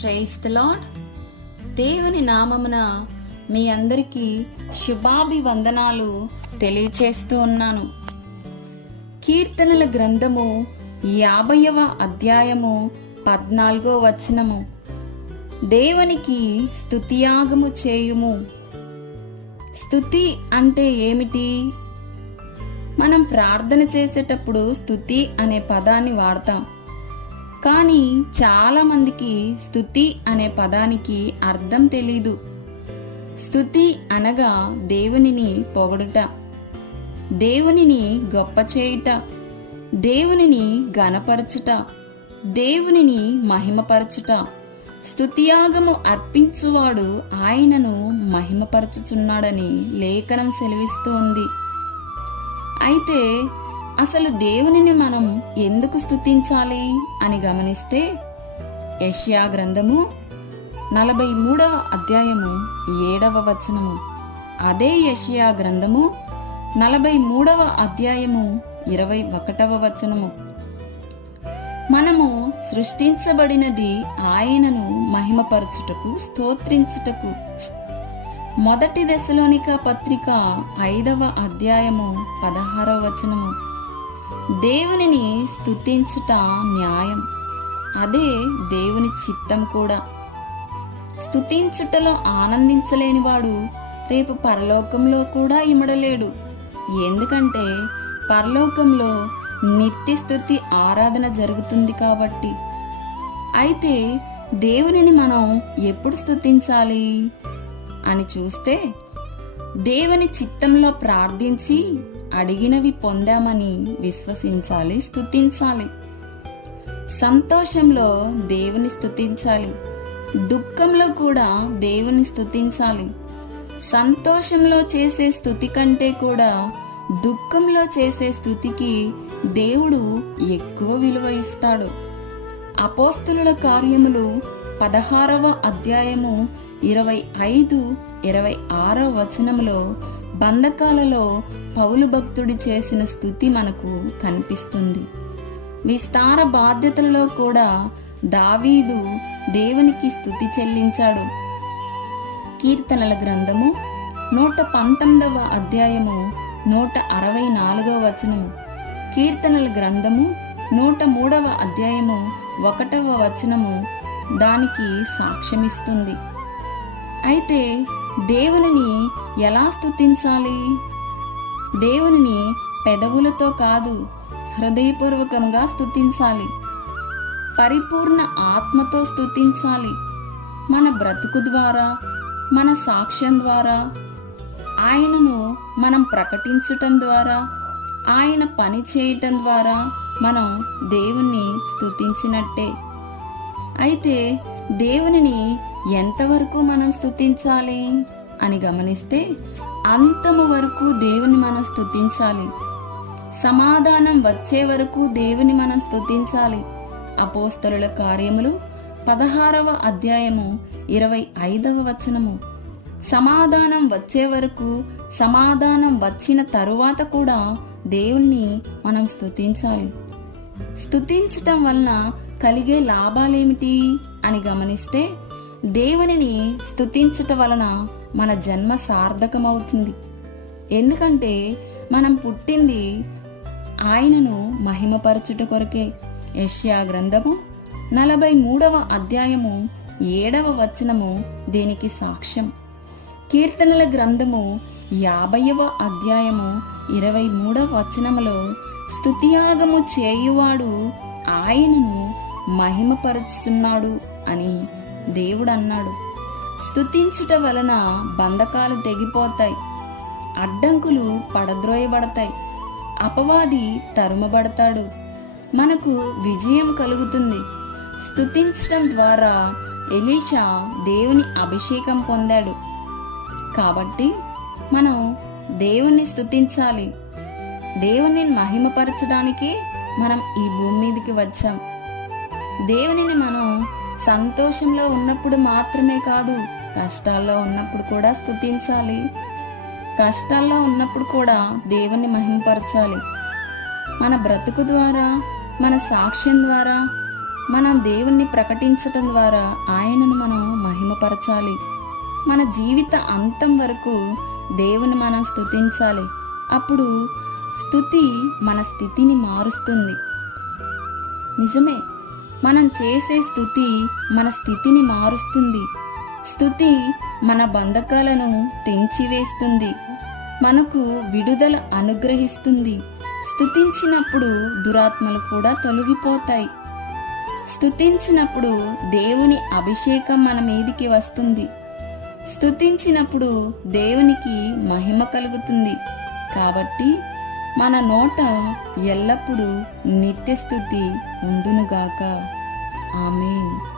Praise the lord. దేవుని నామమున మీ అందరికీ శుభాభివందనాలు తెలియచేస్తూ ఉన్నాను. కీర్తనల గ్రంథము 50వ అధ్యాయము 14వ వచనము. దేవునికి స్తుతియాగము చేయుము. స్తుతి అంటే ఏమిటి? మనం ప్రార్థన చేసేటప్పుడు స్తుతి అనే పదాన్ని వాడతాం. కానీ చాలా మందికి స్తుతి అనే పదానికి అర్థం తెలీదు. స్తుతి అనగా దేవునిని పొగడుట, దేవునిని గొప్ప చేయుట, దేవునిని ఘనపరచుట, దేవునిని మహిమపరచుట. స్తుతియాగము అర్పించువాడు ఆయనను మహిమపరచుచున్నాడని లేఖనం సెలవిస్తూ ఉంది. అయితే అసలు దేవునిని మనం ఎందుకు స్తుతించాలి అని గమనిస్తే, యెషయా గ్రంథము 43వ అధ్యాయము 7వ వచనము, అదే యెషయా గ్రంథము 43వ అధ్యాయము 21వ వచనము. మనము సృష్టించబడినది ఆయనను మహిమపరచుటకు, స్తోత్రించుటకు. మొదటి దశలోనిక పత్రిక 5వ అధ్యాయము 16వ వచనము, దేవునిని స్తుతించుట న్యాయం, అదే దేవుని చిత్తం కూడా. స్తుతించుటలో ఆనందించలేనివాడు రేపు పరలోకంలో కూడా ఇమడలేడు. ఎందుకంటే పరలోకంలో నిత్య స్తుతి ఆరాధన జరుగుతుంది కాబట్టి. అయితే దేవునిని మనం ఎప్పుడు స్తుతించాలి అని చూస్తే, దేవుని చిత్తంలో ప్రార్థించి అడిగినవి పొందామని విశ్వసించాలి, స్తుతించాలి. సంతోషంలో దేవుని స్తుతించాలి, దుఃఖంలో కూడా దేవుని స్తుతించాలి. సంతోషంలో చేసే స్తుతి కంటే కూడా దుఃఖంలో చేసే స్తుతికి దేవుడు ఎక్కువ విలువ ఇస్తాడు. అపోస్తలుల కార్యములు 16వ అధ్యాయము 25-26 వచనములో బంధకాలలో పౌలు భక్తుడి చేసిన స్తుతి మనకు కనిపిస్తుంది. విస్తార బాధ్యతలలో కూడా దావీదు దేవునికి స్తుతి చెల్లించాడు. కీర్తనల గ్రంథము 119వ అధ్యాయము 164వ వచనము, కీర్తనల గ్రంథము 103వ అధ్యాయము 1వ వచనము దానికి సాక్ష్యమిస్తుంది. అయితే దేవునిని ఎలా స్తుతించాలి? దేవునిని పెదవులతో కాదు, హృదయపూర్వకంగా స్తుతించాలి. పరిపూర్ణ ఆత్మతో స్తుతించాలి. మన బ్రతుకు ద్వారా, మన సాక్ష్యం ద్వారా, ఆయనను మనం ప్రకటించటం ద్వారా, ఆయన పని చేయటం ద్వారా మనం దేవుణ్ణి స్తుతించినట్టే. అయితే దేవునిని ఎంతవరకు మనం స్తుతించాలి అని గమనిస్తే, అంతము వరకు దేవుని మనం స్తుతించాలి. సమాధానం వచ్చే వరకు దేవుని మనం స్తుతించాలి. అపోస్తలుల కార్యములు 16వ అధ్యాయము 25వ వచనము, సమాధానం వచ్చే వరకు, సమాధానం వచ్చిన తరువాత కూడా దేవుణ్ణి మనం స్తుతించాలి. స్తుతించటం వలన కలిగే లాభాలేమిటి అని గమనిస్తే, దేవునిని స్తుతించటం వలన మన జన్మ సార్థకమవుతుంది. ఎందుకంటే మనం పుట్టింది ఆయనను మహిమపరచుట కొరకే. యెషయా గ్రంథము 43వ అధ్యాయము 7వ వచనము దీనికి సాక్ష్యం. కీర్తనల గ్రంథము 50వ అధ్యాయము 23వ వచనములో స్తుతియాగము చేయువాడు ఆయనను మహిమపరుచుతున్నాడు అని దేవుడు అన్నాడు. స్తుతించుట వలన బంధకాలు తెగిపోతాయి, అడ్డంకులు పడద్రోయబడతాయి, అపవాది తరుమబడతాడు, మనకు విజయం కలుగుతుంది. స్తుతించటం ద్వారా ఎలీషా దేవుని అభిషేకం పొందాడు. కాబట్టి మనం దేవుణ్ణి స్తుతించాలి. దేవుని మహిమపరచడానికి మనం ఈ భూమి మీదకి వచ్చాం. దేవునిని మనం సంతోషంలో ఉన్నప్పుడు మాత్రమే కాదు, కష్టాల్లో ఉన్నప్పుడు కూడా స్తుతించాలి. కష్టాల్లో ఉన్నప్పుడు కూడా దేవుని మహిమపరచాలి. మన బ్రతుకు ద్వారా, మన సాక్ష్యం ద్వారా మనం దేవుణ్ణి ప్రకటించటం ద్వారా ఆయనను మనం మహిమపరచాలి. మన జీవిత అంతం వరకు దేవుని మనం స్తుతించాలి. అప్పుడు స్తుతి మన స్థితిని మారుస్తుంది. నిజమే, మనం చేసే స్తుతి మన స్థితిని మారుస్తుంది. స్తుతి మన బంధకాలను తెంచివేస్తుంది, మనకు విడుదల అనుగ్రహిస్తుంది. స్తుతించినప్పుడు దురాత్మలు కూడా తొలగిపోతాయి. స్తుతించినప్పుడు దేవుని అభిషేకం మన మీదికి వస్తుంది. స్తుతించినప్పుడు దేవునికి మహిమ కలుగుతుంది. కాబట్టి మన నోట ఎల్లప్పుడూ నిత్య స్తుతి ఉండునుగాక. ఆమేన్.